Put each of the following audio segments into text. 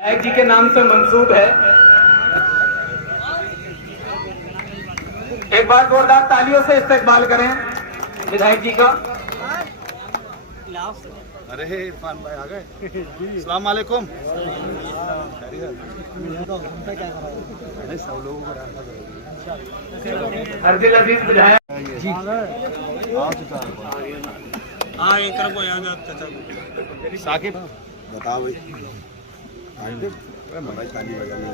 विधायक जी के नाम से मंसूब है। एक बार जोरदार तालियों से इस्तकबाल करें विधायक जी का। अरे इरफान भाई आ गए। अस्सलाम वालेकुम। सब लोगों को अर्दिल अजीज विधायक साकिब बताओ भाई। मोबाइल ताली बजानी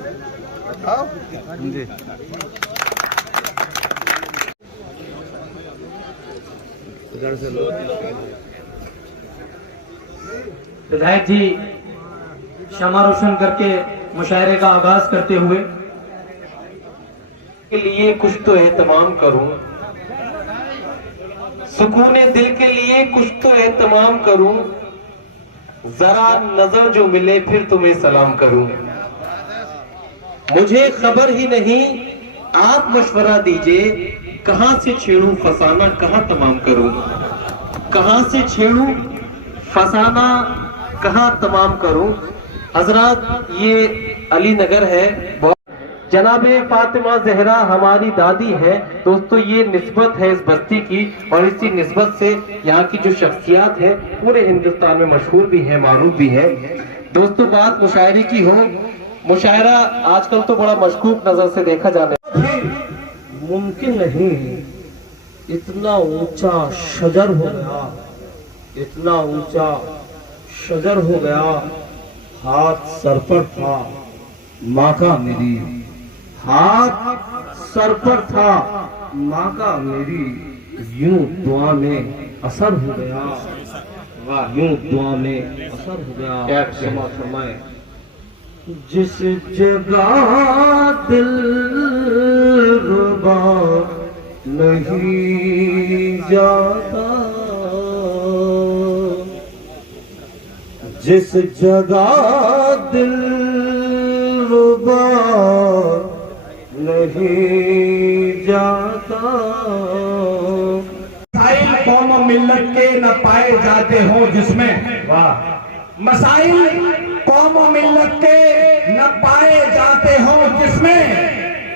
बताओ जी। विधायक जी शमा रोशन करके मुशायरे का आगाज करते हुए के लिए कुछ तो एहतमाम करूं, सुकूने दिल के लिए कुछ तो एहतमाम करूं, जरा नजर जो मिले फिर तुम्हें सलाम करूं। मुझे खबर ही नहीं आप मशवरा दीजिए, कहां से छेड़ूं फसाना कहां तमाम करूं, कहां से छेड़ूं फसाना कहां तमाम करूं। हजरात ये अली नगर है। जनाबे फातिमा जहरा हमारी दादी है। दोस्तों ये निस्बत है इस बस्ती की और इसी निस्बत से यहाँ की जो शख्सियत है पूरे हिंदुस्तान में मशहूर भी है, मारूफ भी है। दोस्तों बात मुशायरे की हो, मुशायरा आजकल तो बड़ा मशकूक नजर से देखा जाने मुमकिन नहीं। इतना ऊंचा शजर हो गया, इतना ऊंचा शजर हो गया, हाथ सर पर था माँ का मेरी, हाथ सर पर था माँ का मेरी, यूं दुआ में असर हो गया, वाह यूं दुआ में असर हो गया। क्षमा फरमाए। जिस जगह दिल रुबा नहीं जाता, जिस जगह दिल रुबा नहीं जाता, मसाइल कौम मिल्लत के न पाए जाते हो जिसमें, वाह मसाइल कौम मिल्लत के न पाए जाते हो जिसमें,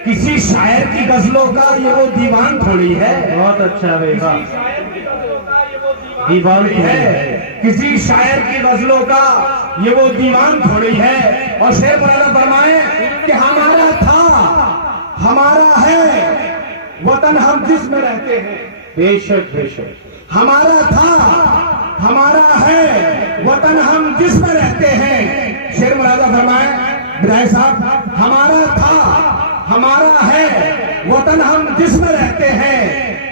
किसी शायर की गजलों का ये वो दीवान थोड़ी है। बहुत अच्छा बेटा, दीवान है किसी शायर की गजलों का ये वो दीवान थोड़ी है। और शेर मुरादा फरमाए कि हमारा था हमारा है वतन हम जिसमें रहते हैं, बेशक बेशक हमारा था हमारा है वतन हम जिसमें रहते हैं। शेर मुरादा फरमाए विधायक साहब, हमारा था हमारा है वतन हम जिसमें रहते हैं,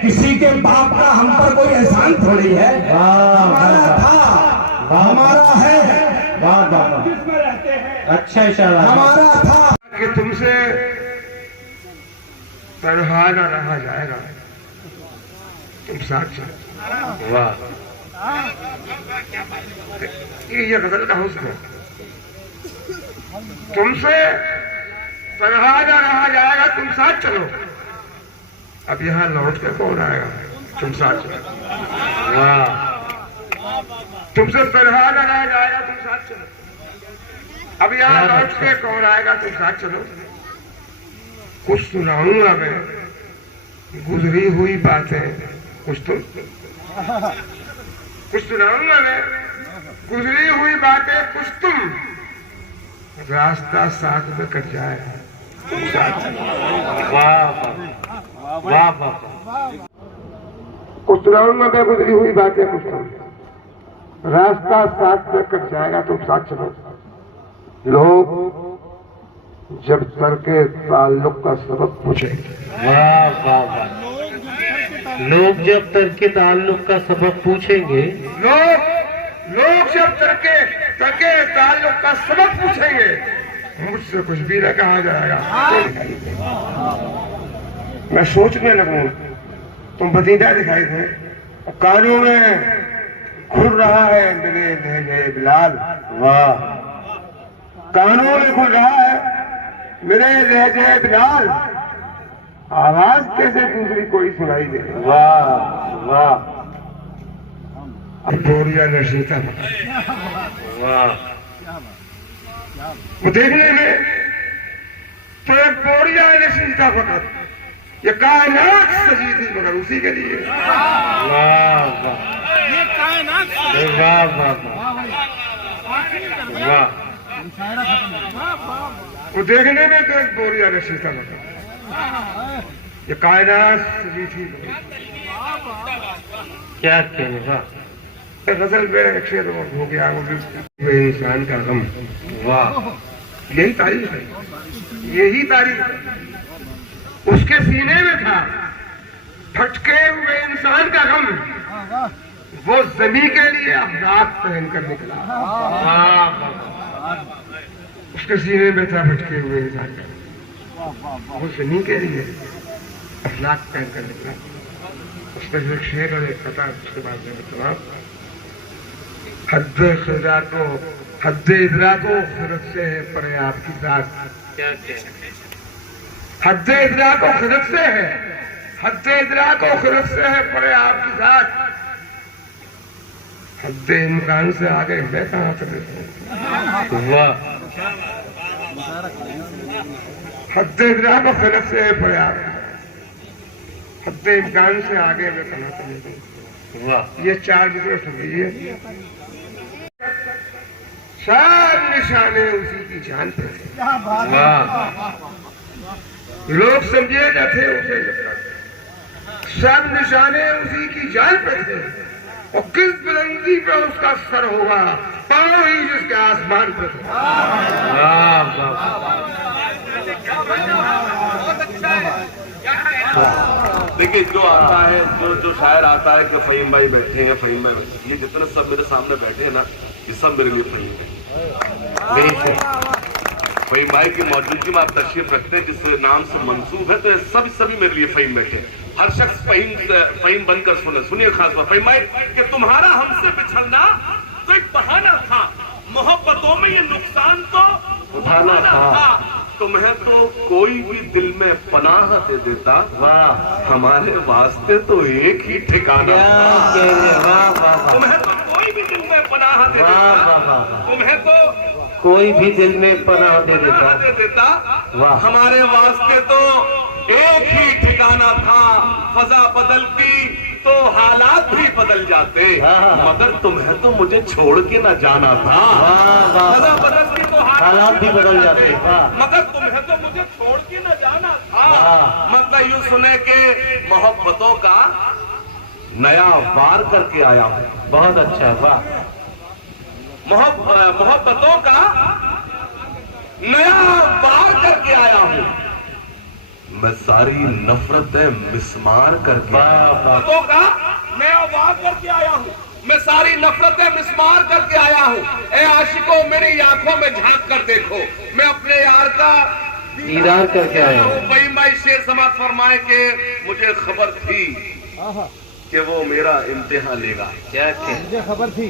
किसी के बाप का हम पर कोई एहसान थोड़ी है। हमारा था हमारा है जिसमें रहते हैं। अच्छा इशारा। हमारा था कि तुमसे तन्हा न रहा जाएगा, तुम साथ चलो। वाह ये गजल का हुस्न है। तुमसे तन्हा न रहा जाएगा, तुम साथ चलो। अब यहाँ लौट के कौन आएगा, तुम साथ चलो। वाह तुमसे तन्हा न रहा जाएगा, तुम साथ चलो। अब यहाँ लौट के कौन आएगा, तुम साथ चलो। कुछ सुनाऊंगा मैं गुजरी हुई बातें, कुछ सुनाऊंगा मैं गुजरी हुई बातें, कुछ तुम, रास्ता साथ में कट जाएगा, तुम साथ चलो। वाह वाह वाह। कुछ सुनाऊंगा मैं गुजरी हुई बातें, कुछ तुम, रास्ता साथ में कट जाएगा, तुम साथ चलो। लोग जब तरके ताल्लुक का सबब पूछेंगे, वाह वाह वाह, लोग जब तरके ताल्लुक का सबब पूछेंगे, लोग जब तरके ताल्लुक का सबब पूछेंगे, मुझसे कुछ भी न कहा जाएगा। मैं सोचने लगूं तुम भतीजा दिखाई दे, कानों में घुल रहा है मेरे लहजे बिलाल, वाह कानों में घुल रहा है मेरे लहजे बिलाल, आवाज कैसे दूसरी कोई सुनाई दे। वाह वाह बोरिया नशीता, वाह वो देखने में तो एक बोरिया इलेक्शन था फकत, ये कायनात सजी थी मगर उसी के लिए। वाह वाह, ये कायनात वाह वाह वाह, वो देखने में तो एक बोरिया इलेक्शन था फकत, ये कायनात सजी थी मगर। क्या कहने गजल में एक शेर हो गया वो इंसान का गम। वाह, यही तारीफ है, यही तारीफ उसके सीने में था, भटके हुए इंसान का गम, वो जमी के लिए अफराद पहन कर निकला। उसके सीने में था भटके हुए इंसान का, वो जमी के लिए अफराद पहन कर निकला। उसमें एक शेर और एक कथा उसके बाद में बताऊं। हद इदराको खिदत से है परे आपकी जात। हद इदराको खिदत से है, हद इदराको खिदत से है परे आपकी जात। हद इम्कान से आगे मैं कहाँ से देखूं। वाह, हद इदराको खिदत से है परे आपकी, हद इम्कान से आगे मैं कहाँ से देखूं। वाह, ये 4 दूसरे समझिए। सब निशाने उसी की जान पे थे। लोग समझे जाते उसे, सब निशाने उसी की जान पे थे। और किस बुलंदी पे उसका सर होगा, पांव ही जिसके आसमान पे थे। देखिए, जो आता है, जो शायर आता है कि फहीम भाई बैठे हैं, फहीम भाई बैठे, ये जितने सब मेरे सामने बैठे हैं ना, ये सब मेरे लिए फहीम है। फहीम भाई की मौजूदगी में आप तशरीफ रखते हैं जिस नाम से मंसूब है, तो ये सभी मेरे लिए फहीम बैठे। हर शख्स फहीम बनकर सुनिए खास बात फहीम भाई कि तुम्हारा हमसे बिछड़ना तो एक बहाना था, मोहब्बतों में ये नुकसान तो उठाना था। तुम्हें तो कोई भी दिल में पनाह दे देता, हमारे वास्ते तो एक ही ठिकाना। तुम्हें तो कोई भी दिल में पनाह दे देता, तुम्हें तो कोई भी दिल में पनाह दे देता, हमारे वास्ते तो एक ही ठिकाना था। फजा बदलती तो हालात भी बदल जाते, मगर तुम्हें तो मुझे छोड़ के ना जाना था। फजा बदलती तो हालात भी बदल जाते, मगर तुम्हें तो मुझे छोड़ के ना जाना था। मतलब यूं सुने के मोहब्बतों का नया वार करके आया हूँ। बहुत अच्छा, वाह। मोहब्बतों का नया वार करके आया हूँ, मैं सारी नफरतें मिसमार करके मोहब्बतों का नया वार करके आया हूँ, मैं सारी नफरतें मिसमार करके आया हूँ। ए आशिकों, मेरी आंखों में झांक कर देखो, मैं अपने यार का दीदार करके आया हूँ। फहीम भाई शेर समाज फरमाए के मुझे खबर थी कि वो मेरा इम्तिहान लेगा। क्या मुझे खबर थी,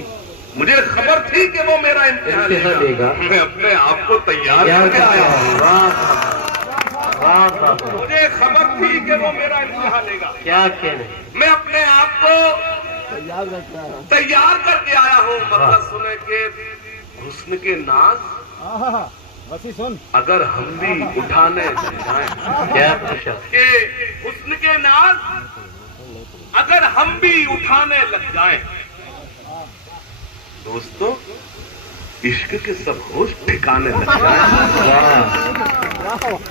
मुझे खबर थी कि वो मेरा इम्तिहान लेगा। मैं अपने आप को तैयार करके आया हूँ। मुझे खबर थी कि वो मेरा इम्तिहान लेगा। क्या कहने, मैं अपने आप को तैयार करके आया हूँ। मतलब सुने के हुस्न के नाज वसी सुन, अगर हम भी उठाने जाएं, क्या के हुस्न के नाज अगर हम भी उठाने लग जाएं, दोस्तों इश्क के सब होश ठिकाने लग जाएं।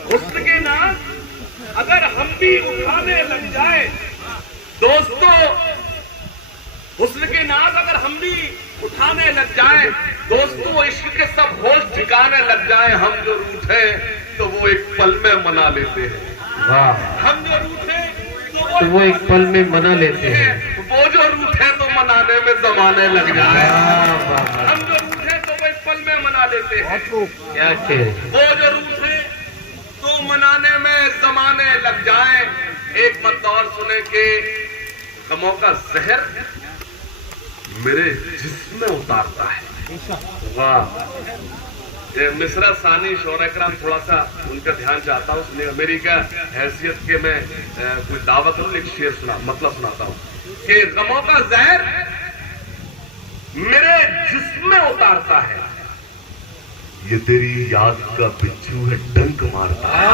हुस्न के नाज अगर हम भी उठाने लग जाएं, दोस्तों हुस्न के नाज अगर हम भी उठाने लग जाएं, दोस्तों इश्क के सब होश ठिकाने लग जाएं। हम जो रूठे तो वो एक पल में मना लेते हैं। हम जो रूठे तो वो एक पल में मना लेते हैं, वो जो रूठे तो मनाने में जमाने लग जाए। हम जो रूठे तो वो एक पल में मना लेते हैं। क्या कहने, वो जो रूठे तो मनाने में जमाने लग जाए। एक मत और सुने के गमों का जहर मेरे जिस्म में उतारता है। वाह, ये मिसरा सानी शोर अकराम, थोड़ा सा उनका ध्यान चाहता हूँ। मेरी क्या हैसियत के मैं कोई दावा करूँ, एक शेर मतलब सुनाता हूँ कि गमों का जहर मेरे जिस्म में उतारता है, ये तेरी याद का बिच्छू है, डंक मारता है।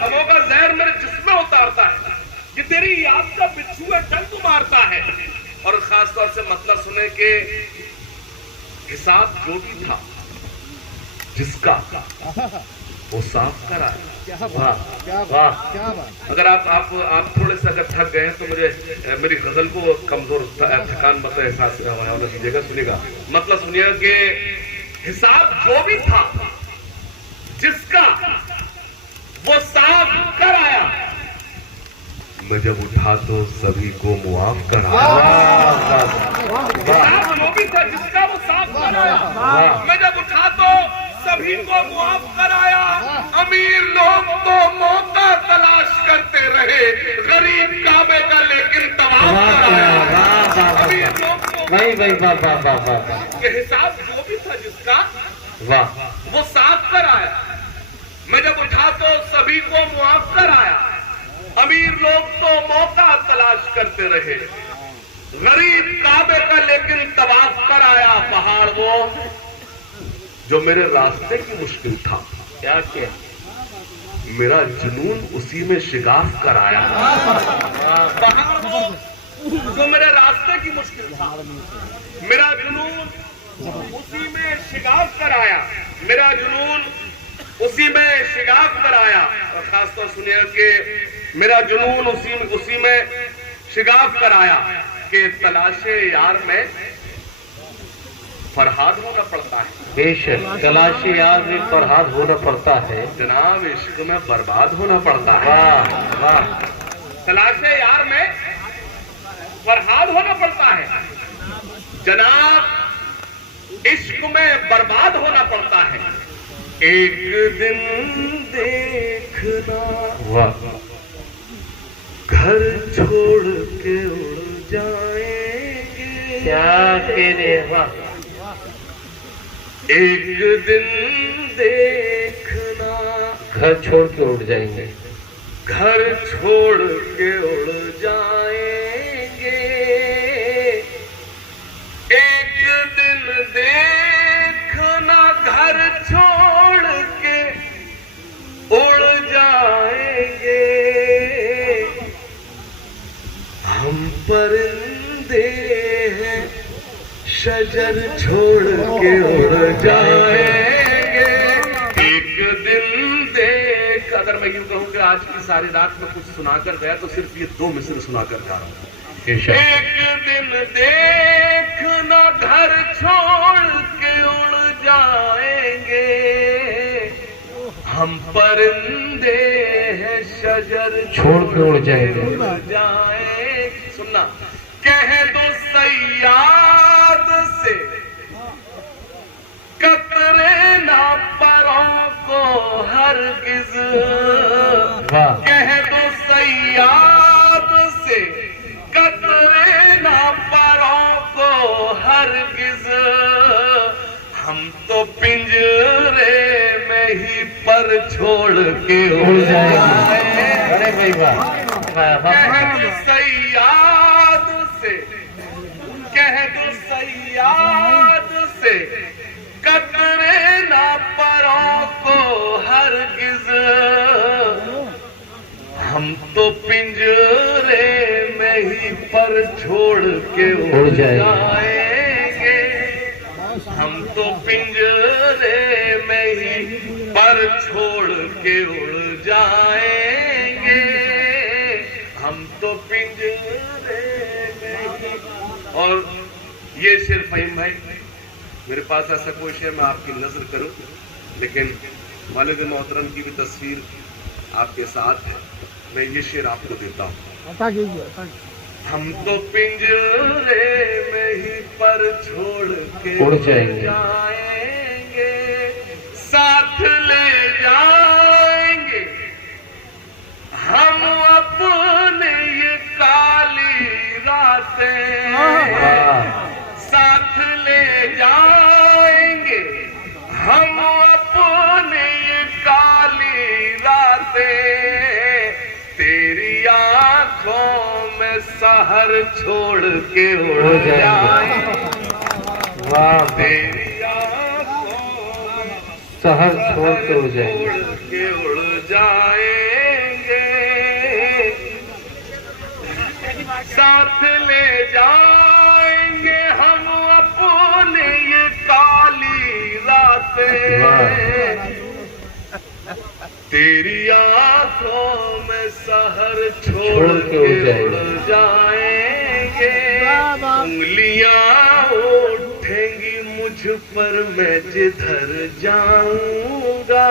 गमों का जहर मेरे जिस्म में उतारता है। ये तेरी याद का बिच्छू है, डंक मारता है। और खास तौर से मतलब सुने के हिसाब जो भी था जिसका, वो साफ करा। वाह वाह। अगर आप थोड़े से अगर थक गए तो मुझे मेरी गजल को कमजोर थकान मतलब एहसास कीजिएगा। सुनिएगा, मतलब सुनिएगा कि हिसाब जो भी था जिसका, वो साफ कर आया। मैं जब उठा तो सभी को मुआफ कराया। हिसाब जो भी था जिसका, वो साफ कर आया। मैं जब उठा तो सभी को मुआफ कराया। अमीर लोग तो मौका तलाश करते रहे, गरीब काबे का लेकिन तवाफ कराया। अमीर लोग के हिसाब जो भी था जिसका, वाह, वो साफ कर आया। मैं जब उठा तो सभी को मुआफ कराया। अमीर लोग तो मौका तलाश करते रहे, गरीब काबे का लेकिन तवाफ कराया। पहाड़ वो जो मेरे रास्ते की मुश्किल था, क्या किया? मेरा जुनून उसी में शिगाफ कराया। पहाड़ वो जो मेरे रास्ते की मुश्किल था, मेरा जुनून उसी में शिगाफ कराया। मेरा जुनून उसी में शिगाफ कराया। और खासतौर सुनिए कि मेरा जुनून उसी में शिगाफ कराया कि तलाशे यार में फरहाद होना पड़ता है। बेशक तलाशी यार में फरहाद होना पड़ता है, जनाब इश्क में बर्बाद होना पड़ता है। वाह वाह। तलाशे यार में फरहाद होना पड़ता है, जनाब इश्क में बर्बाद होना पड़ता है। एक दिन देखना, वाह, घर छोड़ के उड़ जाएंगे। क्या कहने, वाह। एक दिन देखना, घर छोड़ के उड़ जाएंगे। घर छोड़ के उड़ जाएंगे। एक दिन देखना, घर छोड़ के उड़ जाएंगे। हम परिंदे हैं, शजर छोड़ के उड़ जाएंगे। एक दिन देख, अगर मैं यूं कहूं कि आज की सारी रात में कुछ सुनाकर गया तो सिर्फ ये 2 मिसरे सुनाकर जा रहा हूं। एक दिन देखना, घर छोड़ के उड़ जाएंगे। हम परिंदे हैं, शजर छोड़ के उड़ जाएंगे। सुनना, कह दो सयाद से कतरे ना परों को हरगिज। कह दो सयाद से कतरे ना परों को हरगिज। हम तो पिंजरे में ही पर छोड़ के उड़ जाएंगे। अरे भाई वाह। कह दो सयाद से, कह दो सयाद से कतरे ना परों को हरगिज। हम तो पिंजरे में ही पर छोड़ के उड़ जाएंगे। हम तो पिंजरे में ही पर छोड़ के उड़ जाएंगे। हम तो पिंजरे में ही। और ये शेर फहीम भाई, मेरे पास ऐसा कोई शेर मैं आपकी नजर करूं, लेकिन वालिद मोहतरम की भी तस्वीर आपके साथ है, मैं ये शेर आपको देता हूं। हम तो पिंजरे में ही पर छोड़ के उड़ जाएंगे। साथ ले जाएंगे हम अपने ये काली रातें। साथ ले जाएंगे हम अपने ये काली रातें। तेरी आंखों में सहर छोड़ के उड़ जाएंगे। वाह। तेरी आंखों शहर छोड़ के उड़ जाएंगे, छोड़ के उड़ जाएंगे, साथ ले जाएंगे हम अपने ये काली रातें, तेरी आंखों में शहर छोड़ के उड़ जाएंगे, उंगलियां उठेंगी मुझ पर मैं जिधर जाऊंगा,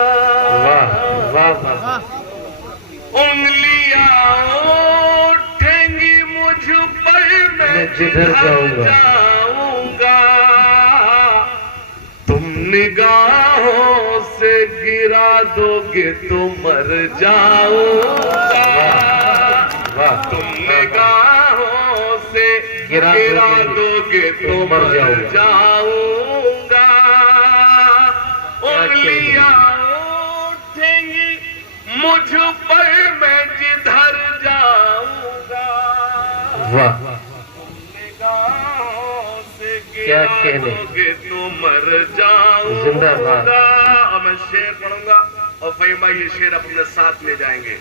वाह वाह वाह, उंगलियां उठेंगी मुझ पर मैं जिधर जाऊंगा, तुम निगाहों से गिरा दोगे तो मर जाऊंगा, तुम निगाहों से गिरा दोगे तो मर जाऊंगा, उंगलियां उठेंगी मुझ पर मैं जिधर जाऊंगा, वाह निगाहों से क्या गिरा कहने, दोगे तो मर जाऊंगा। जिंदाबाद। अब मैं शेर पढ़ूंगा और फहीमा ये शेर अपने साथ ले जाएंगे।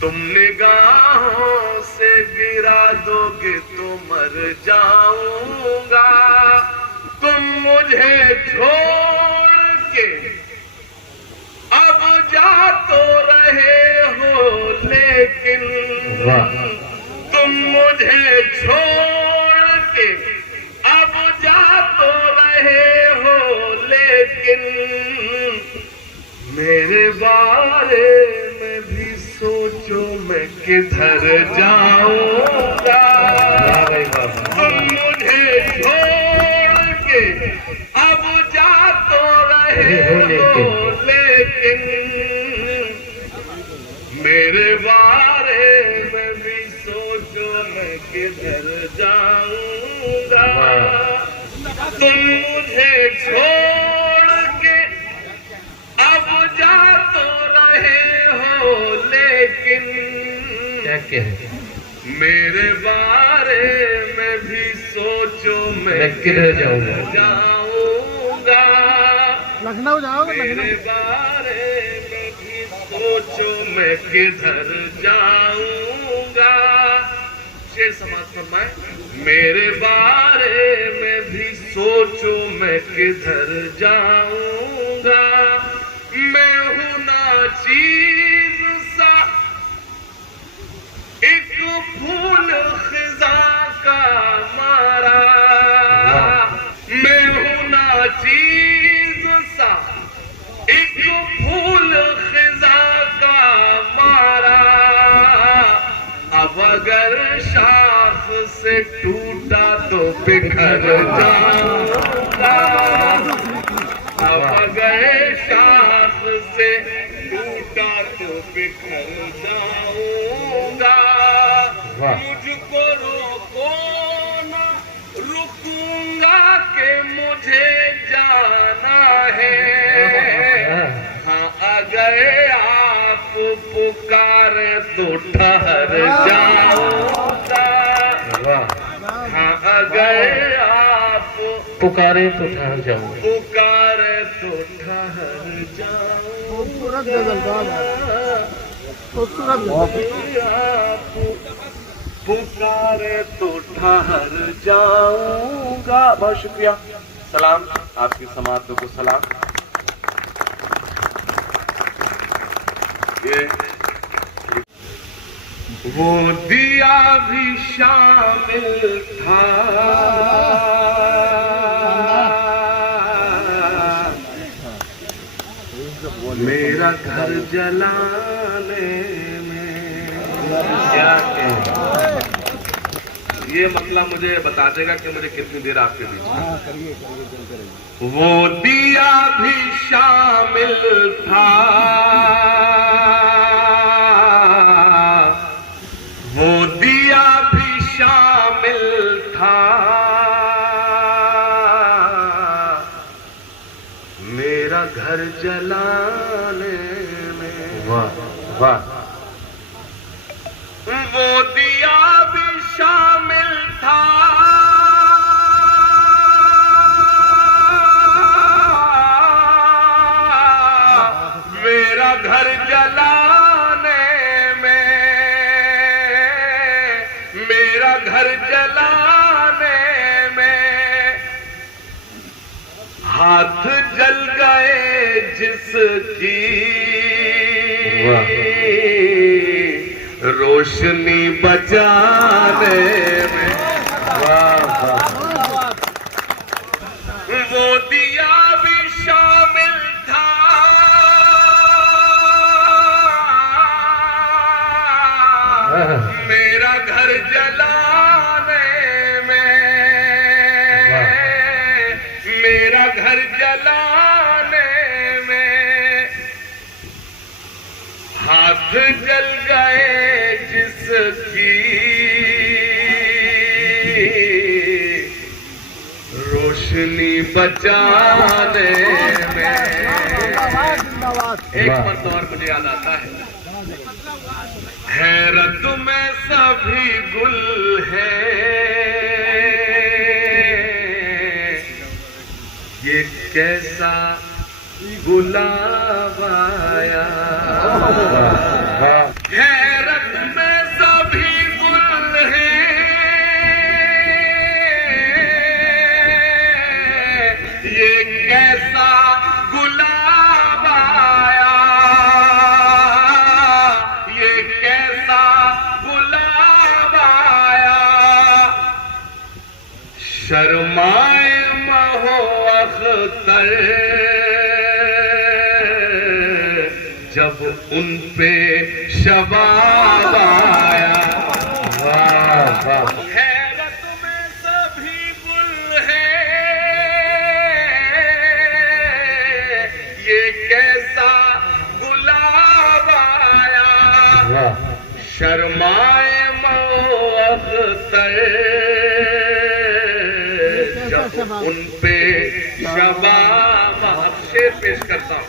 तुम निगाहों से गिरा दोगे तो मर जाऊंगा, तुम मुझे छोड़ के अब जा तो रहे हो लेकिन, तुम मुझे छोड़ के अब जा तो रहे हो लेकिन, मेरे बारे में भी सोचो मैं किधर जाऊंगा, तुम मुझे छोड़ के अब जा तो रहे हो लेकिन, मेरे बारे में भी सोचो मैं किधर जाऊंगा, तुम मुझे छोड़ के अब जा तो रहे हो लेकिन, क्या कहे, मेरे बारे में भी सोचो मैं किधर जाऊंगा, लखनऊ जाओगे, मेरे बारे में भी सोचो मैं किधर जाऊंगा, शेर समाज फरमाए, मेरे बारे में भी सोचो मैं किधर जाऊंगा, मैं हूं ना चीज सा एक फूल खिजा का मारा, मैं हूं ना चीज सा एक फूल खिजा का मारा, अब अगर शाख से टूटा तो बिखर जाऊंगा, अब अगर शाख से टूटा तो बिखर जाऊंगा, मुझको रोको ना रुकूंगा के मुझे जाना है, हाँ अगर आप पुकारे तो ठहर जाऊंगा, हाँ अगर आप पुकारे तो ठहर जाऊंगा, पुकारे तो ठहर खूबसूरत गजल खूबसूरत आप पुकारे तो ठहर जाऊंगा। बहुत शुक्रिया, सलाम आपकी समाज को सलाम। ये वो दिया भी शामिल था मेरा घर जलाने में, क्या ये मसला मुझे बता देगा कि मुझे कितनी देर आपके बीच में। वो दिया भी शामिल था, वो दिया भी शामिल था मेरा घर जलाने में। वाह वाह, वो दिया भी शामिल था घर जलाने में, मेरा घर जलाने में हाथ जल गए जिसकी रोशनी बचाने में। वो दिया भी शामिल था मेरा घर जलाने में, मेरा घर जलाने में हाथ जल गए जिसकी रोशनी बचाने में। एक मर्द और मुझे याद आता है, हैरत में सभी गुल हैं, ये कैसा गुलाब आया। हैरत में सभी गुल हैं, ये कैसा गुलाब आया, ये कैसा गुलाब आया। शर्माए महो अख्तर जब उन पे शबाब आया। हैरत में सभी गुल हैं, ये कैसा गुलाब आया। शर्माए मो अख्तर जब उन पे शबाब। शेर पेश करता हूँ,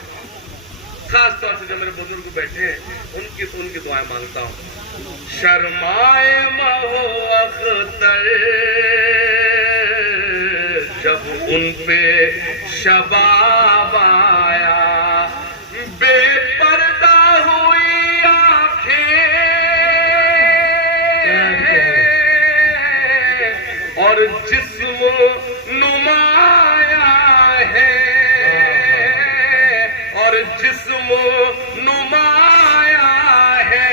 खास तौर से जो मेरे बुजुर्ग बैठे हैं उनकी दुआएं मांगता हूँ। शर्माए महो अख्तर जब उन पे शबाब आया। बेपर्दा हुई आंखें और जिस्म नुमाया है, और जिस्म नुमाया है।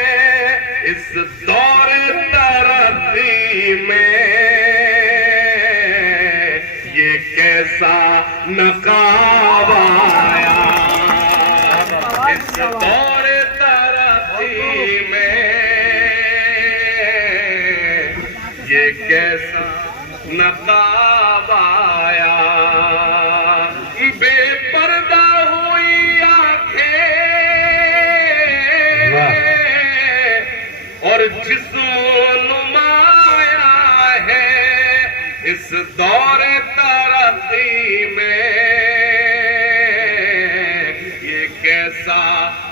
इस दौर तरक्की में ये कैसा नकाब आया। इस दौर तरक्की में ये कैसा नकाब आया। बेपर्दा हुई आंखें और जिस्म नुमाया है। इस दौर तरक्की में ये कैसा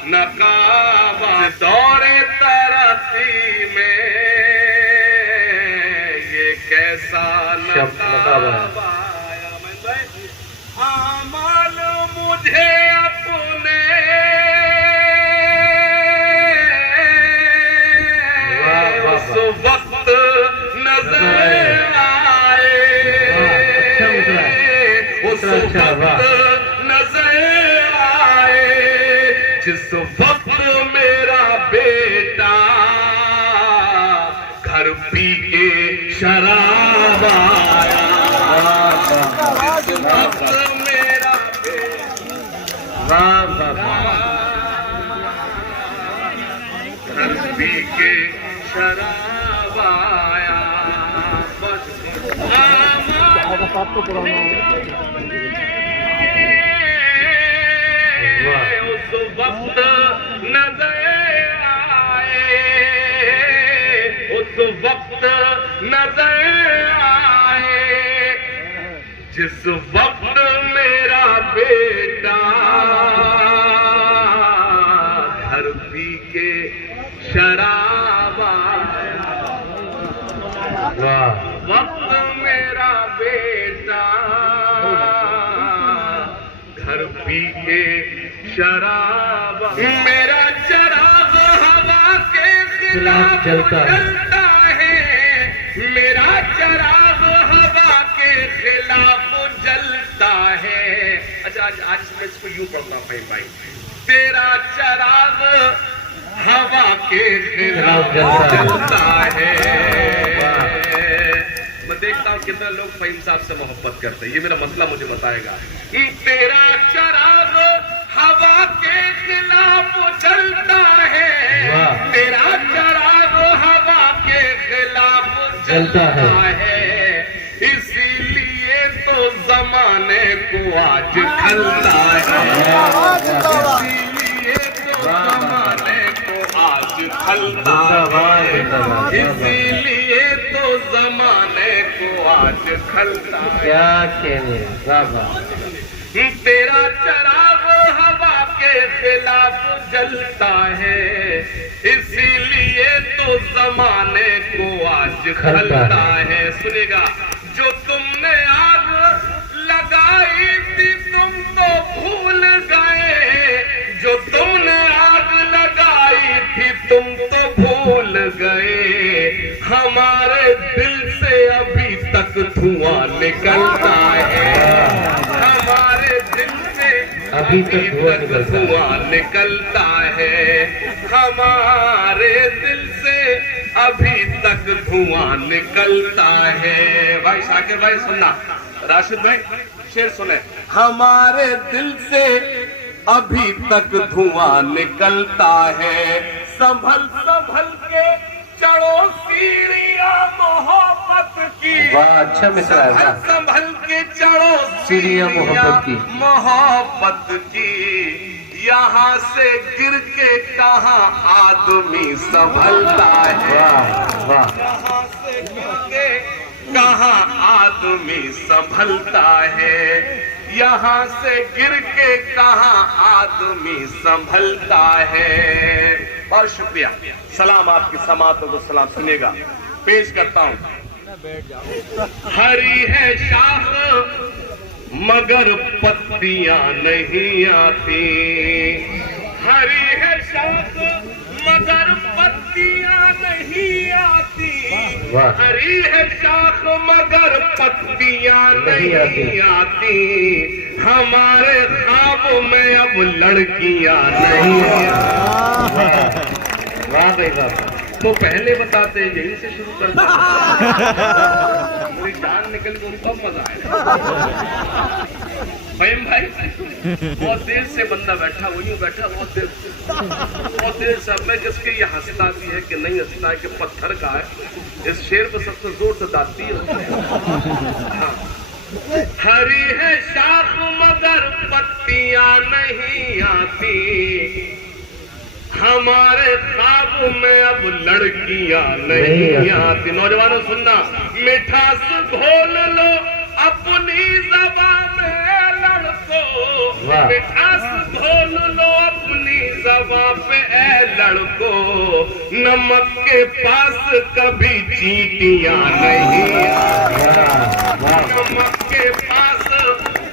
नकाब। दौर तरक्की में ये कैसा नकाब आया। आमाल मुझे अपने उस वक्त नजर आए, उस वक्त नजर आए जिस वक्त मेरा बेटा घर पी के शराब आया। जिस वक्त मेरा घर पी के शराब आया। उस वक्त नजर आए, उस वक्त नजर आए जिस वक्त मेरा बेटा घर पी के शराब आया। वक्त मेरा बेटा घर पी के शराब। मेरा खिलाफ जलता है, मेरा चराग हवा के खिलाफ जलता है। अच्छा आज मैं इसको यूं पढ़ता हूं भाई, तेरा चराग हवा के खिलाफ जलता है। मैं देखता हूं कितना लोग फहीम साहब से मोहब्बत करते हैं, ये मेरा मसला मुझे बताएगा। तेरा चराग हवा के खिलाफ जलता है, तेरा चराग हवा के खिलाफ जलता है, इसीलिए तो जमाने को आज खलता है, इसीलिए तो जमाने को आज खलता है, इसीलिए तो जमाने को आज खलता है। क्या कहने तेरा चराग हवा के खिलाफ जलता है, इसीलिए तो जमाने को आज खलता है। सुनेगा, जो तुमने आग लगाई थी तुम तो भूल गए, जो तुमने आग लगाई थी तुम तो भूल गए, हमारे दिल से अभी तक धुआं निकलता है, हमारे दिल से अभी तक धुआं निकलता है, हमारे दिल से अभी तक धुआं निकलता है। भाई शाकिर भाई सुनना, राशिद भाई शेर सुने, हमारे दिल से अभी तक धुआं निकलता है, संभल संभल के चढ़ो सीढ़ियां मोहब्बत की। वाह, अच्छा मिसरा है, वाह। संभल के चढ़ो सीढ़ियां मोहब्बत की, मोहब्बत की, यहाँ से गिर के कहाँ आदमी संभलता है, यहाँ से गिर के कहाँ आदमी संभलता है, यहाँ से गिर के कहाँ आदमी संभलता है। बहुत शुक्रिया, सलाम आपकी समातों को सलाम। सुनिएगा, पेश करता हूँ। हरी है शाख मगर पत्तियां नहीं आती, हरी है शाख मगर पत्तियां नहीं आती, हरी है शाख मगर पत्तियां नहीं आती, हमारे ख्वाब में अब लड़कियां नहीं आती। वाह भाई वाह। तो पहले बताते यहीं से शुरू करते, मेरी जान निकल गई, कब मजा आएगा। फहीम भाई बहुत देर से बंदा बैठा, वो यूं बैठा बहुत देर से। मैं जिसके ये हंसता भी है कि नहीं हंसता है कि पत्थर का है, इस शेर पर सबसे जोर से दाती है। हाँ। हरी है शाख मगर पत्तियां नहीं आती, हमारे ख्वाब में अब लड़कियां नहीं आती। नौजवानों सुनना, मिठास घोल लो अपनी ज़बान में लड़को, मिठास घोल लो अपनी ज़बान पे ए लड़को, नमक के पास कभी चींटियां नहीं आती, नमक के पास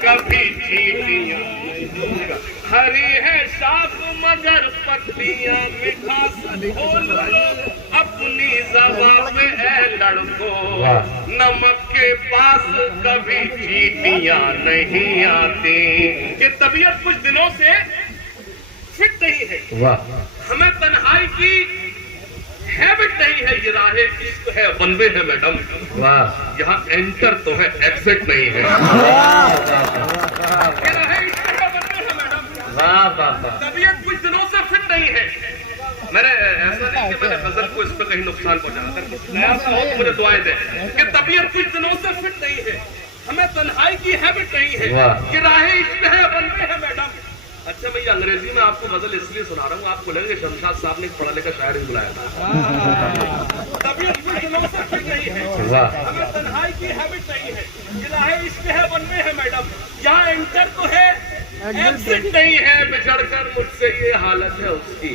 कभी चींटियां। हरी है शाख मगर पत्तियां मिठास घोल लो अपनी ज़बान पे ए लड़को, नमक के पास कभी चींटियां नहीं आती। ये तबीयत कुछ दिनों से फिट नहीं है, हमें तन्हाई की हैबिट नहीं है, ये राहे इश्क है बनवे है मैडम, यहाँ एंटर तो है एग्जिट नहीं है, ये राहे इश्क है बनवे है मैडम। तबीयत कुछ दिनों से फिट नहीं है। मैंने ऐसा नहीं कि मैंने गजल को इस पर कहीं नुकसान पहुंचाना, अगर कुछ नया हो तो मुझे दुआएं दें कि तबीयत कुछ दिनों से फिट नहीं है, हमें तन्हाई की हैबिट नहीं है, कि राहे इश्क है बनवे है मैडम। अच्छा मैं ये अंग्रेजी में आपको गजल इसलिए सुना रहा हूँ, आपको लगेगा शमशाद साहब ने पढ़ा लिखा शायर ही बुलाया था। तबीयत कुछ दिनों से फिट नहीं है, हमें तन्हाई की हैबिट नहीं है, कि राहे इश्क है बनवे है मैडम, यहाँ एंटर तो है एग्जिट नहीं है, बिछड़कर मुझसे ये हालत है उसकी।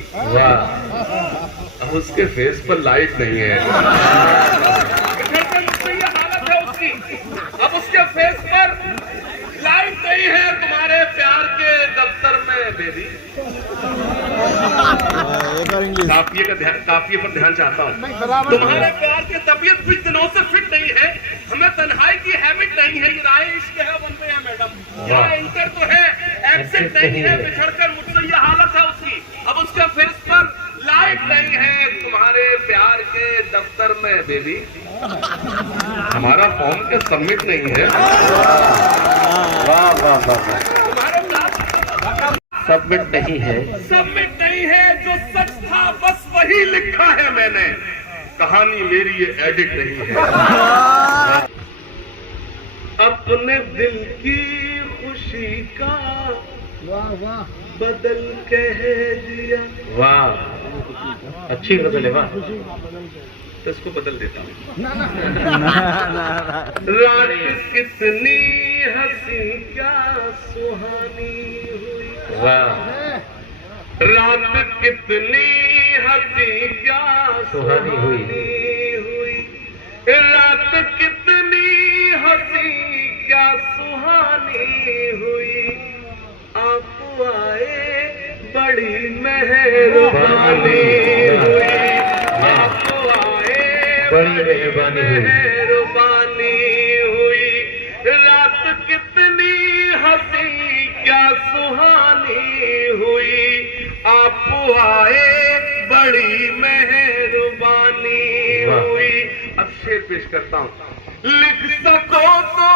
अब उसके फेस पर लाइट नहीं है, बिछड़कर मुझसे ये हालत है उसकी, अब उसके फेस पर लाइट नहीं है, तुम्हारे प्यार के दफ्तर में बेबी काफिये पर ध्यान चाहता हूँ। तुम्हारे प्यार की तबीयत कुछ दिनों से फिट नहीं है, हमें तन्हाई की हैबिट नहीं है, ये राय इश्क है वन में है मैडम। यहाँ इंटर तो है, एक्सेंट नहीं है, बिछड़कर मुझसे ये हालत है उसकी। अब उसके फेस पर लाइट नहीं है। तुम्हारे प्यार के दफ्तर में बेबी हमारा फॉर्म के सबमिट नहीं है। वाह वाह वाह, सबमिट नहीं है। सबमिट नहीं है, जो सच था बस वही लिखा है मैंने, कहानी मेरी ये एडिट नहीं है। अपने दिल की खुशी का बदल कह दिया। वाह, अच्छी गजल है। वाह, तो इसको बदल देता हूँ। रात कितनी हंसी क्या सुहानी हुई। वाह, रात कितनी हंसी क्या सुहानी हुई। रात कितनी हंसी क्या सुहानी हुई। आप आए बड़ी मेहरबानी हुई। आप आए बड़ी मेहरबानी हुई। मेहरबानी हुई। रात कितनी हंसी क्या सुहानी हुई। आप आए बड़ी मेहरबानी हुई। अब शेर पेश करता हूँ। लिख सको तो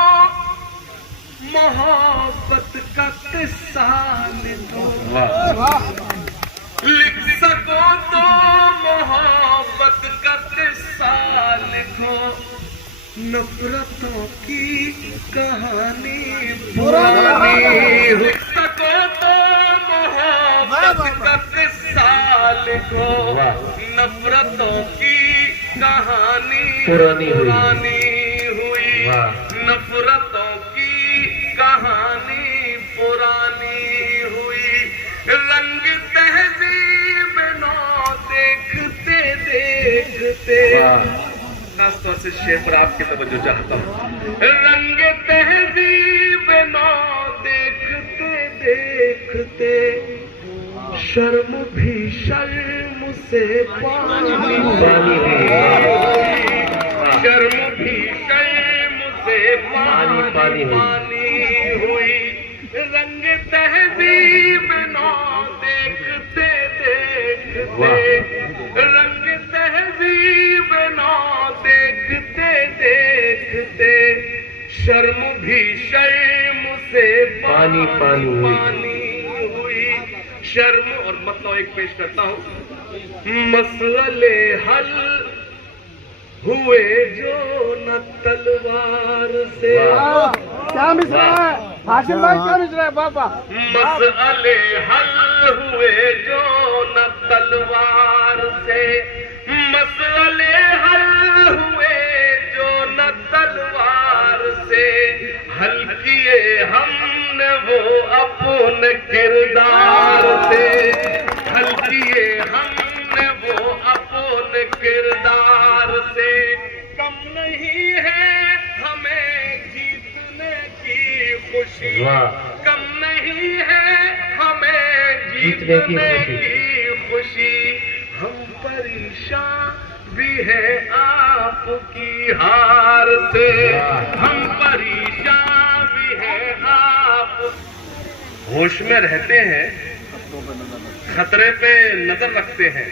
मोहब्बत का किस्सा लिखो। लिख सको तो मोहब्बत का किस्सा लिखो। नफरतों की कहानी पुरानी। लिख सको तो मोहब्बत का किस्सा लिखो। नफरतों की कहानी पुरानी हुई। नफरतों की कहानी पुरानी हुई। रंग तहजीब नौ देखते देखते। खासतौर से शेर पर आपकी तवज्जो चाहता हूँ। रंग तहजीब नौ देखते देखते शर्म भी शर्म से पानी शर्म भी शर्म से पानी हुई। रंग तहजीब नौ देखते देखते। रंग तहजीब नौ देखते देखते शर्म भी शर्म से पानी हुई। शर्म और मतलब एक पेश करता हूँ। मसले हल हुए जो न तलवार से। क्या मिश्रा है हाशिम भाई, क्या मिश्रा है बाबा। मसले हल हुए जो न तलवार से। मसले हल हुए जो न तलवार से। हल किए हमने वो अपने किरदार से। हल किए हमने वो अपने किरदार से। कम नहीं है हमें जीतने की खुशी। कम नहीं है हमें जीतने की खुशी। हम परेशान भी है आपकी हार से। हम परेशान भी है आप। होश में रहते हैं, खतरे पे नजर रखते हैं।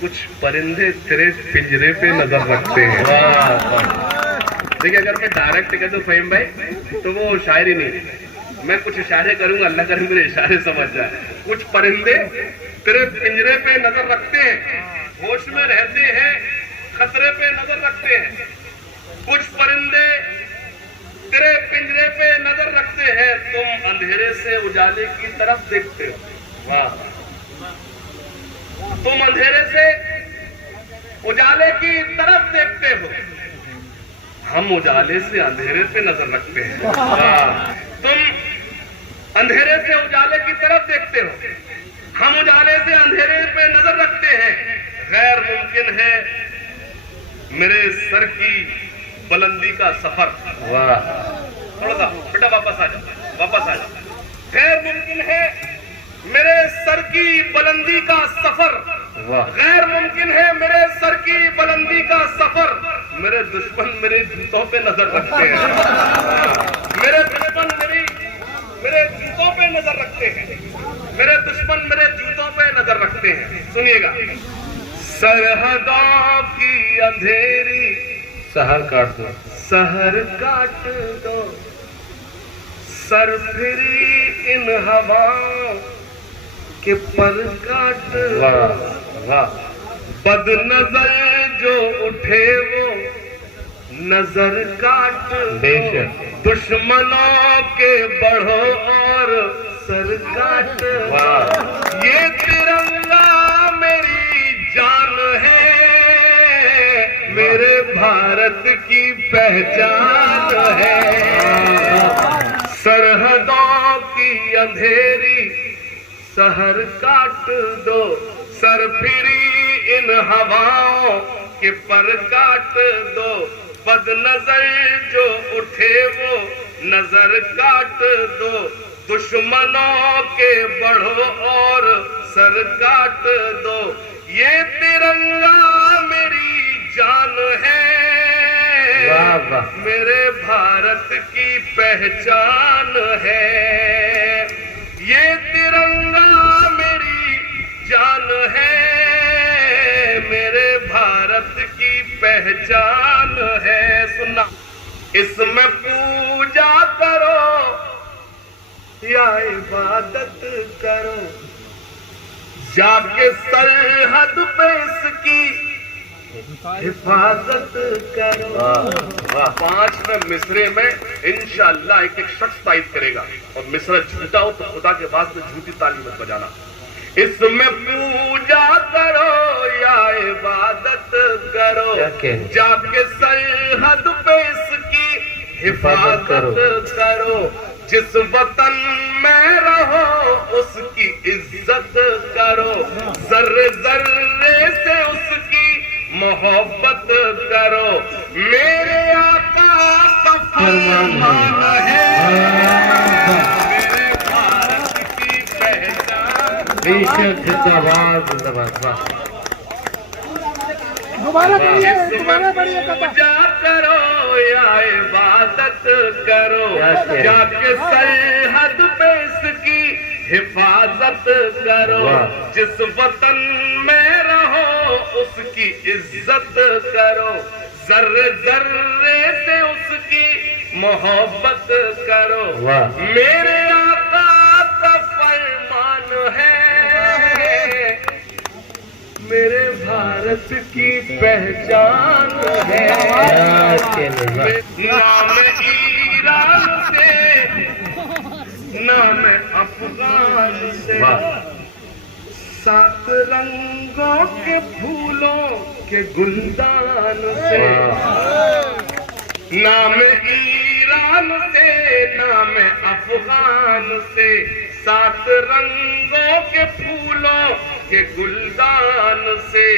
कुछ परिंदे तेरे पिंजरे पे नजर रखते हैं। देखिए, अगर मैं डायरेक्ट कह दूं फहीम भाई तो वो शायरी नहीं। मैं कुछ इशारे करूंगा, अल्लाह करे मेरे इशारे समझ जाए। कुछ परिंदे तेरे पिंजरे पे नजर रखते हैं, होश में रहते हैं, खतरे पे नजर रखते हैं। कुछ परिंदे तेरे पिंजरे पे नजर रखते हैं, तुम अंधेरे से उजाले की तरफ देखते हो। वाह, तुम अंधेरे से उजाले की तरफ देखते हो, हम उजाले से अंधेरे पे नजर रखते हैं। तुम अंधेरे से उजाले की तरफ देखते हो, हम उजाले से अंधेरे पे नजर रखते हैं। गैर मुमकिन है मेरे सर की बुलंदी का सफर। वाह, थोड़ा सा बेटा वापस आ जाओ, वापस आ जाओ। गैर मुमकिन है मेरे सर की बुलंदी का सफर, गैर मुमकिन है मेरे सर की बुलंदी का सफर। मेरे दुश्मन मेरे जूतों पे नजर रखते हैं, मेरे दुश्मन मेरे जूतों पे नजर रखते हैं, मेरे दुश्मन मेरे जूतों पे नजर रखते हैं। सुनिएगा, सरहदों की अंधेरी सहर काट दो, सहर काट दो, सर फिरी इन हवाओं के पर काट दो। बद नजर जो उठे वो नजर काट दो, दुश्मनों के बढ़ो और सर काट दो। ये तिरंगा मेरी जान है, मेरे भारत की पहचान है। सरहदों की अंधेरी सहर काट दो, सर फिरी इन हवाओं के पर काट दो। बद नजर जो उठे वो नजर काट दो, दुश्मनों के बढ़ो और सर काट दो। ये तिरंगा मेरी जान है, मेरे भारत की पहचान है। ये तिरंगा मेरी जान है, मेरे भारत की पहचान है। सुनना, इसमें पूजा करो या इबादत करो, जाके सरहद पे इसकी हिफाजत करो। 5वें मिसरे में इंशाअल्लाह एक एक शख्स तायद करेगा, और मिसरा झूठा हो तो खुदा के बाद में झूठी ताली मत बजाना। इसमें पूजा करो या इबादत करो, जाके सरहद पे इसकी हिफाजत करो। जिस वतन में रहो उसकी इज्जत करो, जर्रे जर्रे से उसकी मोहब्बत करो। मेरे आका का फरमान है, मेरे भारत की पहचान। बेशक जिंदाबाद जिंदाबाद। दोबारा पढ़िए पूजा करो या इबादत करो, जाके सरहद पे इसकी हिफाजत करो। जिस वतन में रहो उसकी इज्जत करो, जर्रे जर्रे से उसकी मोहब्बत करो। मेरे आका का फरमान है, मेरे भारत की पहचान है। नाम ईरान से, नाम अफगान से, 7 रंगों के फूलों के गुलदान से। नाम ईरान से, नाम अफगान से, 7 रंगों के फूलों के गुलदान से।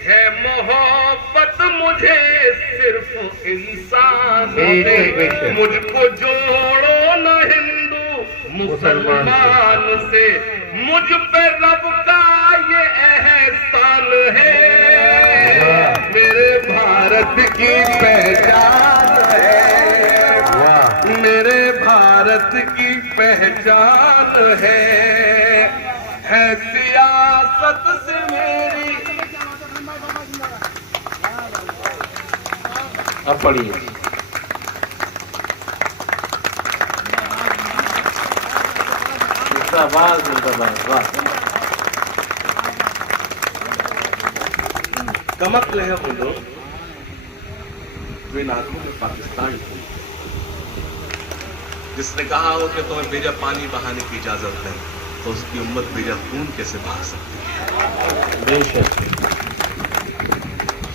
है मोहब्बत मुझे सिर्फ इंसान से, मुझको जोड़ो न हिंदू मुसलमान से। मुझ पे रब का ये एहसान है, मेरे भारत की पहचान है, मेरे भारत की पहचान है सियासत से मेरी। अब पढ़िए। जिंदाबाद जिंदाबाद। वाह, कमक है वो लोग बिन आंखों में पाकिस्तान को, जिसने कहा हो कि तुम्हें बेजा पानी बहाने की इजाजत है, तो उसकी उम्मत बेजा खून कैसे भाग सकती है। बेशक।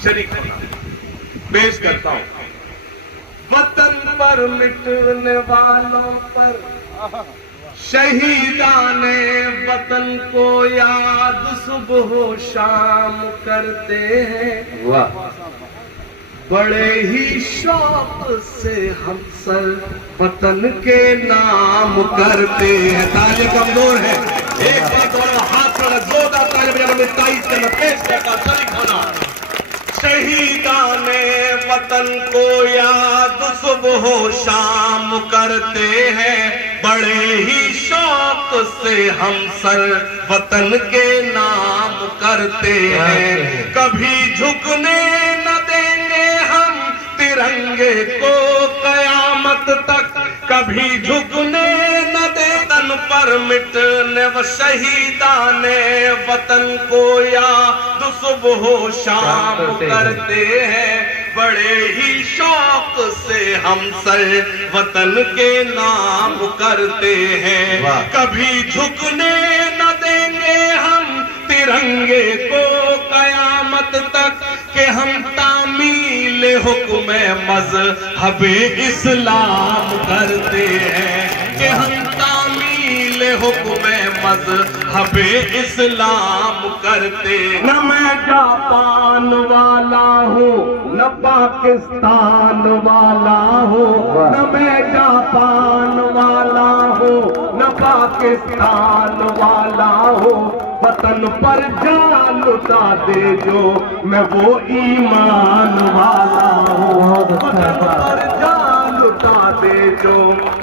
शरीक पेश करता हूं। वतन पर मिटने वालों पर शहीदाने वतन को याद सुबह शाम करते हैं। वाह, बड़े ही शौक से हम सर वतन के नाम करते हैं। ताली कमजोर है, एक बार हाथ जोरदार जन्म 27 का पेश करता शरीक होना। शहीदाने वतन को याद सुबह शाम करते हैं, बड़े ही शौक से हम सर वतन के नाम करते हैं। कभी झुकने न देंगे हम तिरंगे को कयामत तक, कभी झुकने न दे तन पर मिटने व शहीदाने वतन को याद सुबह शाम करते हैं, बड़े ही शौक से हम सर वतन के नाम करते हैं। कभी झुकने न देंगे हम तिरंगे को कयामत तक, के हम तामील हुक्म मज़हबे इस्लाम करते हैं, कि हम तामील हुक्म मज़हबे इस्लाम करते। न मैं जापान वाला हूँ न पाकिस्तान वाला हूँ, न मैं जापान वाला हूँ न पाकिस्तान वाला हूँ, वतन पर जान लुटा दे जो मैं वो ईमान वाला हूँ। वतन पर जान लुटा दे जो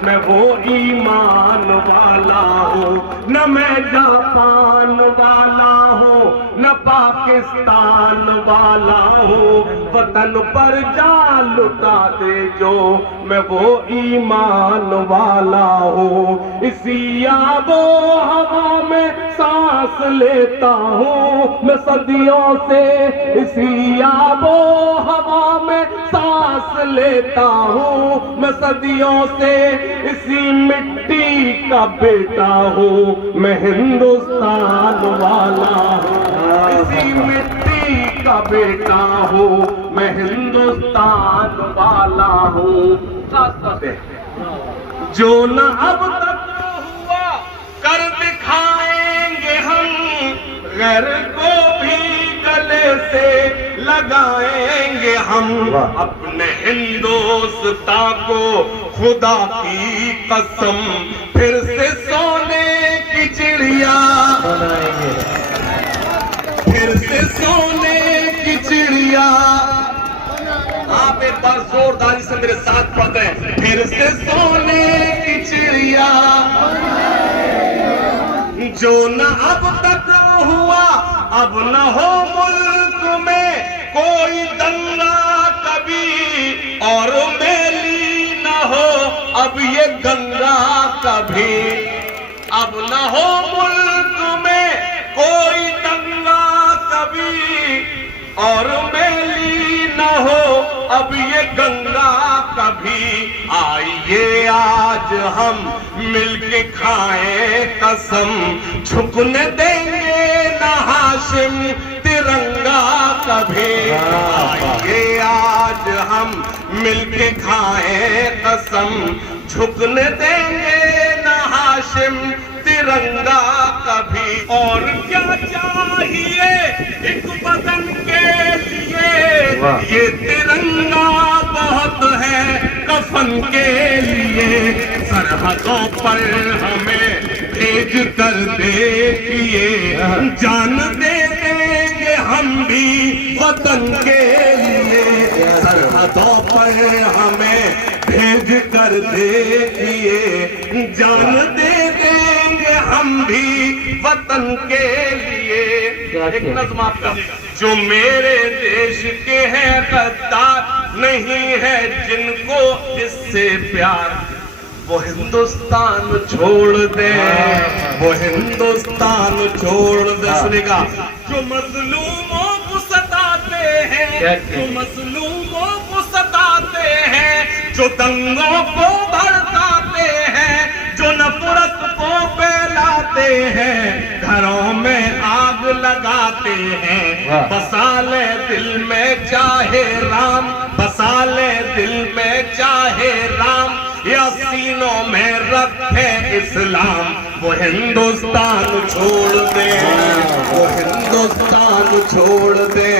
मैं वो ईमान वाला हूँ। न मैं जापान वाला हूँ न पाकिस्तान वाला हूँ, वतन पर जान लुटा दे जो मैं वो ईमान वाला हूँ। इसी आबो हवा में सांस लेता हूँ मैं सदियों से, इसी आबो हवा में सांस लेता हूँ मैं सदियों से। इसी मिट्टी का बेटा हूँ मैं हिंदुस्तान वाला हूँ, इसी मिट्टी का बेटा हूँ मैं हिंदुस्तान वाला हूँ। जो न अब तक हुआ कर दिखाएंगे हम, गैर को भी गले से लगाएंगे हम। अपने हिंदुस्तां को खुदा की कसम फिर से सोने की चिड़िया, फिर से सोने की चिड़िया। आप एक बार जोरदारी से मेरे साथ पढ़ते हैं, फिर से सोने की चिड़िया। जो न अब तक हुआ अब न हो मुल्क में कोई दंगा कभी, और मेली न हो अब ये गंगा कभी। अब न हो मुल्क में कोई दंगा कभी, और मेली न हो अब ये गंगा कभी। आइए आज हम मिलके खाएं कसम, झुकने देंगे न हाशिम तिरंगा कभी। आइए आज हम मिलके खाएं कसम, झुकने देंगे न हाशिम तिरंगा कभी। और क्या चाहिए एक वतन के लिए, ये तिरंगा बहुत है कफन के लिए। सरहदों पर हमें भेज कर देखिए, जान दे देंगे हम भी वतन के लिए। सरहदों पर हमें भेज कर देखिए, जान दे देंगे हम भी वतन के लिए। एक नज़्म आपका, जो मेरे देश के हैं गद्दार नहीं है जिनको इससे प्यार, वो हिंदुस्तान छोड़ दे, वो हिंदुस्तान छोड़ दे। सुनेगा, जो मजलूमों को सताते हैं, जो मजलूमों को सताते हैं, जो दंगों को भड़काते हैं, जो नफरत को फैलाते हैं, घरों में आग लगाते हैं। बसा ले दिल में चाहे राम, बसा ले दिल में चाहे राम, या सीनों में रखे इस्लाम। वो हिंदुस्तान छोड़ दे, वो हिंदुस्तान छोड़ दे,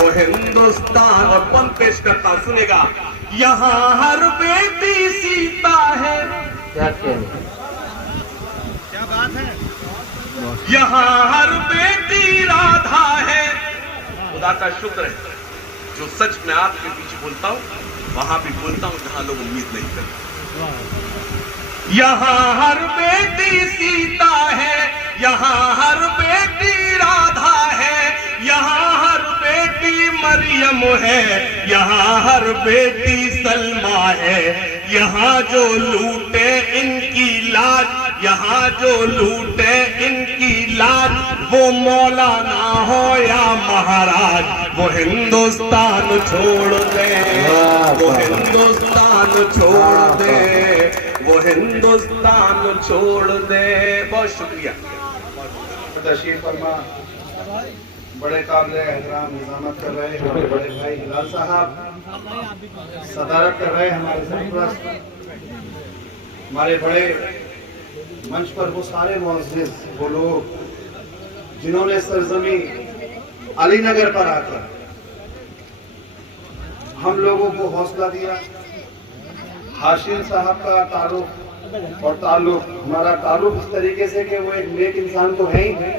वो हिंदुस्तान। और पन पेश करता, सुनेगा, यहाँ हर बेटी सीता है। क्या बात है। यहाँ हर बेटी खुदा का शुक्र है जो सच में आपके बीच बोलता हूँ, वहां भी बोलता हूँ जहां लोग उम्मीद नहीं करते। यहाँ हर बेटी सीता है, यहाँ हर बेटी राधा है, यहाँ हर बेटी मरियम है, यहाँ हर बेटी सलमा है। यहाँ जो लूटे इनकी लाज, यहाँ जो लूटे इनकी लाज, वो मौलाना हो या महाराज, वो हिंदुस्तान छोड़ दे, वो हिंदुस्तान छोड़ दे, वो हिंदुस्तान छोड़ दे। बहुत शुक्रिया। तशरीफ फरमा बड़े काबिल एहतराम निजामत कर रहे हैं हमारे बड़े भाई हिलाल साहब, सदारत कर रहे हैं हमारे सरपरस्त, हमारे बड़े मंच पर वो सारे मुअज़्ज़िज़, वो लोग जिन्होंने सरजमी अलीनगर पर आकर हम लोगों को हौसला दिया। हाशिम साहब का ताल्लुक और हमारा ताल्लुक इस तरीके से कि वो एक नेक इंसान तो है ही है,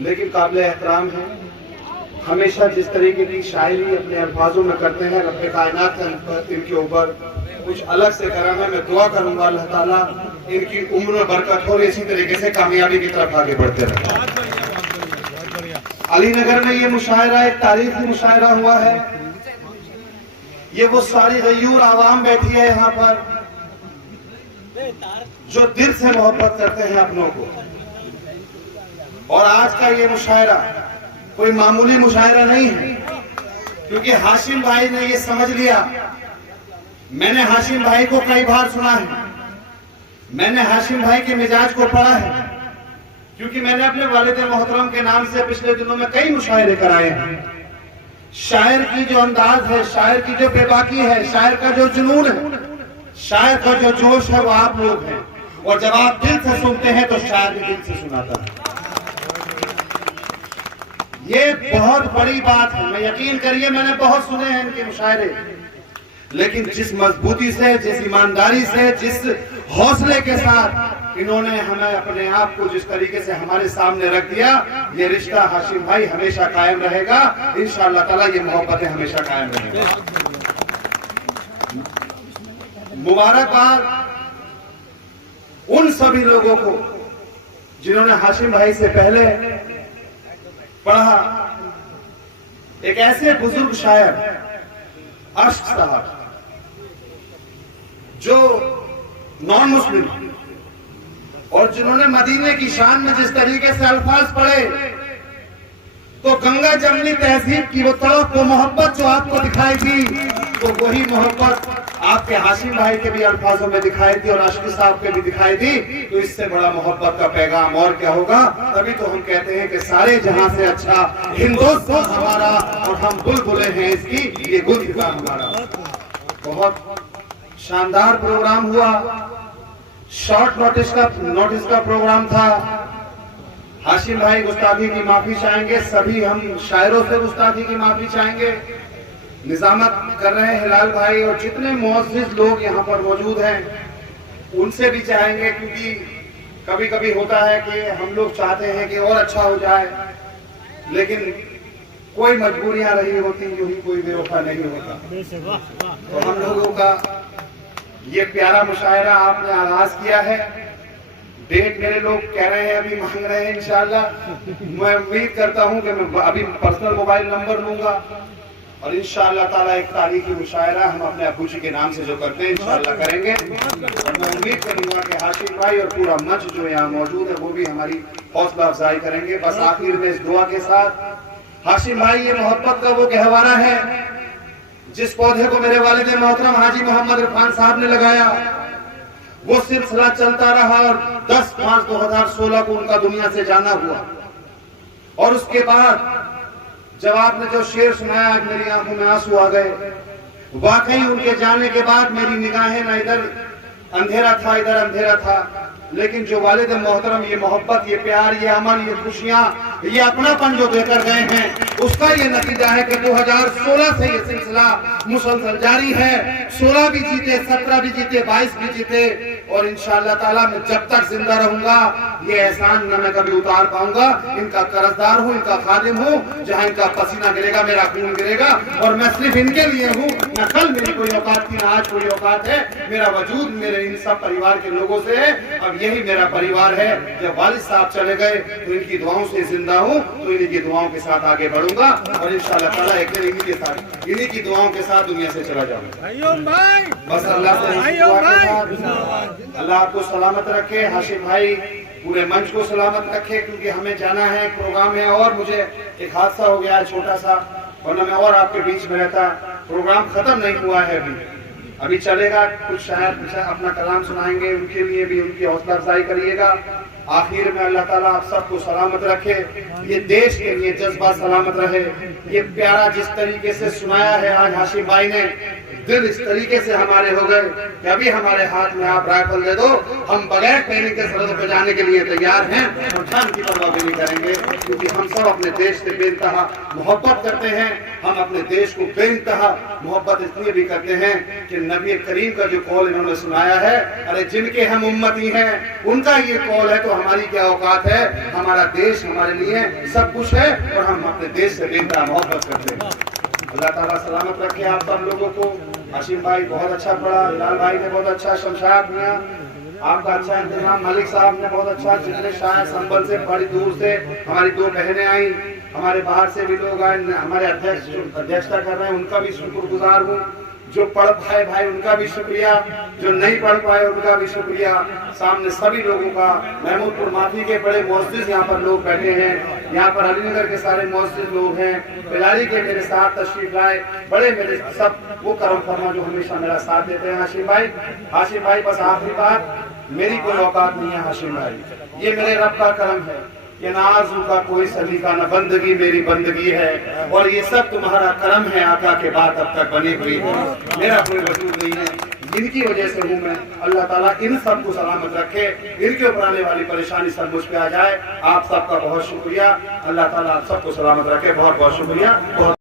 लेकिन काबिल एहतराम है। हमेशा जिस तरीके की शायरी अपने अल्फाजों में करते हैं, रब्बे कायनात का इनके ऊपर कुछ अलग से करम है। मैं दुआ करूंगा अल्लाह ताला इनकी उम्र में बरकत हो और इसी तरीके से कामयाबी की तरफ आगे बढ़ते रहे। अलीनगर में ये मुशायरा एक तारीखी मुशायरा हुआ है। ये वो सारी गयूर आवाम बैठी है यहाँ पर जो दिल से मोहब्बत करते हैं अपनों को। और आज का ये मुशायरा कोई मामूली मुशायरा नहीं है, क्योंकि हाशिम भाई ने ये समझ लिया। मैंने हाशिम भाई को कई बार सुना है, मैंने हाशिम भाई के मिजाज को पढ़ा है, क्योंकि मैंने अपने वालिद मोहतरम के नाम से पिछले दिनों में कई मुशायरे कराए हैं। शायर की जो अंदाज है, शायर की जो बेबाकी है, शायर का जो जुनून है, शायर का जो जोश है, वो आप लोग हैं। और जब आप दिल से सुनते हैं तो शायर भी दिल से सुनाता है। ये बहुत बड़ी बात है। मैं यकीन करिए मैंने बहुत सुने हैं इनके मुशायरे, लेकिन जिस मजबूती से, जिस ईमानदारी से, जिस हौसले के साथ इन्होंने हमें अपने आप को जिस तरीके से हमारे सामने रख दिया, ये रिश्ता हाशिम भाई हमेशा कायम रहेगा इंशाअल्लाह ताला। ये मोहब्बतें हमेशा कायम रहेंगी। मुबारकबाद उन सभी लोगों को जिन्होंने हाशिम भाई से पहले पढ़ा। एक ऐसे बुजुर्ग शायर अश्क साहब जो नॉन मुस्लिम और जिन्होंने मदीने की शान में जिस तरीके से अल्फाज पढ़े, तो गंगा जमनी तहजीब की वो तड़प, वो मोहब्बत जो आपको दिखाई दी, तो वही मोहब्बत आपके हाशिम भाई के भी अल्फाजों में दिखाई दी और आशिक साहब के भी दिखाई दी। तो इससे बड़ा मोहब्बत का पैगाम और क्या होगा। तभी तो हम कहते हैं कि सारे जहां से अच्छा हिंदुस्तान हमारा और हम बुलबुलें हैं इसकी, ये गुलसितान हमारा। बहुत शानदार प्रोग्राम हुआ। शॉर्ट नोटिस का प्रोग्राम था। हाशिम भाई गुस्ताखी की माफी चाहेंगे, सभी हम शायरों से गुस्ताखी की माफी चाहेंगे। निजामत कर रहे हैं हिलाल भाई और जितने मुअज़्ज़िज़ लोग यहाँ पर मौजूद हैं उनसे भी चाहेंगे, क्योंकि कभी कभी होता है कि हम लोग चाहते हैं कि और अच्छा हो जाए, लेकिन कोई मजबूरियां रही होती, यूं ही कोई बेवफा नहीं होता। तो हम लोगों का ये प्यारा मुशायरा आपने आगाज किया है। डेट मेरे लोग कह रहे हैं, अभी मांग रहे हैं। इंशाअल्लाह मैं उम्मीद करता हूं कि मैं अभी पर्सनल मोबाइल नंबर लूंगा और इंशाअल्लाह ताला एक तारीखी मुशायरा हम अपने अबू जी के नाम से जो करते हैं इंशाअल्लाह करेंगे। और मैं उम्मीद करूंगा कि हाशिम भाई और पूरा मंच जो यहाँ मौजूद है वो भी हमारी हौसला अफजाई करेंगे। बस आखिर में इस दुआ के साथ, हाशिम भाई ये मोहब्बत का वो गहवारा है जिस पौधे को मेरे वालिद मोहतरम हाजी मोहम्मद इरफान साहब ने लगाया, वो सिलसिला चलता रहा और 10/5/2016 को उनका दुनिया से जाना हुआ। और उसके बाद जब आपने जो शेर सुनाया, आज मेरी आंखों में आंसू आ गए। वाकई उनके जाने के बाद मेरी निगाहें ना इधर अंधेरा था, इधर अंधेरा था, लेकिन जो वालिद मोहतरम ये मोहब्बत, ये प्यार, ये अमन, ये खुशियां, ये अपनापन जो देकर गए हैं, उसका ये नतीजा है कि 2016 से ये सिलसिला मुसलसल जारी है। 16 भी जीते, 17 भी जीते, 22 भी जीते और इंशाअल्लाह ताला मैं जब तक जिंदा रहूंगा ये एहसान न मैं कभी उतार पाऊंगा। इनका कर्जदार हूँ, इनका खादिम हूँ। जहाँ इनका पसीना गिरेगा मेरा खून गिरेगा, और मैं सिर्फ इनके लिए हूँ। न कल मेरी कोई औकात थी, न आज कोई औकात है। मेरा वजूद मेरे इन सब परिवार के लोगों से है। अब यही मेरा परिवार है। जब वालिद साहब चले गए तो इनकी दुआओं से जिंदा हूँ, तो इन्हीं की दुआओं के साथ आगे बढ़ूंगा, और इंशाअल्लाह ताला एक दिन इन्हीं के साथ, इन्हीं की दुआओं के साथ दुनिया से चला जाऊंगा। बस अल्लाह से अल्लाह आपको सलामत रखे, हाशिम भाई पूरे मंच को सलामत रखे, क्योंकि हमें जाना है, प्रोग्राम है। और मुझे एक हादसा हो गया है छोटा सा, वरना मैं और आपके बीच में रहता। प्रोग्राम खत्म नहीं हुआ है, अभी चलेगा। कुछ शायद अपना कलाम सुनाएंगे, उनके लिए भी उनकी हौसला अफजाई करिएगा। आखिर में अल्लाह ताला आप सबको सलामत रखे, ये देश के लिए जज्बा सलामत रहे। ये प्यारा जिस तरीके से सुनाया है आज हाशिम भाई ने, दिल इस तरीके से हमारे हो गए कि अभी हमारे हाथ में आप राइफल दे दो, हम बगैर ट्रेनिंग के सरहदों पर जाने के लिए तैयार हैं, और जान की परवाह भी नहीं करेंगे, क्योंकि हम सब अपने देश से बेइंतहा मोहब्बत करते हैं। हम अपने देश को बेइंतहा मोहब्बत इसलिए भी करते हैं कि नबी करीम का जो कौल इन्होंने सुनाया है, अरे जिनके हम उम्मती हैं उनका ये कौल है, तो हमारी क्या औकात है। हमारा देश हमारे लिए सब कुछ है, और हम अपने देश से बेइंतहा मोहब्बत करते हैं। अल्लाह ताला सलामत रखे आप सब लोगों को। हाशिम भाई बहुत अच्छा पढ़ा, लाल भाई ने बहुत अच्छा, शमशाद मियां आपका अच्छा इंतजाम, मलिक साहब ने बहुत अच्छा, जितने शायद संबल से बड़ी दूर से हमारी दो बहनें आई, हमारे बाहर से भी लोग आए, हमारे अध्यक्ष जो अध्यक्षता कर रहे हैं उनका भी शुक्रगुजार हूँ। जो पढ़ पाए भाई उनका भी शुक्रिया, जो नहीं पढ़ पाए उनका भी शुक्रिया। सामने सभी लोगों का, महमूदपुर माफी के बड़े मोअज़्ज़िज़ यहाँ पर लोग बैठे हैं, यहाँ पर अलीनगर के सारे मोअज़्ज़िज़ लोग हैं, पिलारी के मेरे साथ तशरीफ लाए, बड़े मेरे सब वो करम फरमा जो हमेशा मेरा साथ देते हैं। हाशिम भाई बस आखिरी बात, मेरी कोई औकात नहीं है हाशिम भाई, ये मेरे रब का करम है। ये नाज़ू का कोई सलीका न बंदगी मेरी बंदगी है, और ये सब तुम्हारा करम है आका के बाद अब तक बनी हुई है। मेरा कोई वजूद नहीं है, जिनकी वजह से हूँ मैं। अल्लाह ताला इन सब को सलामत रखे, इनके ऊपर आने वाली परेशानी सब मुझ पे आ जाए। आप सबका बहुत शुक्रिया। अल्लाह ताला आप सबको सलामत रखे। बहुत बहुत शुक्रिया। बहुत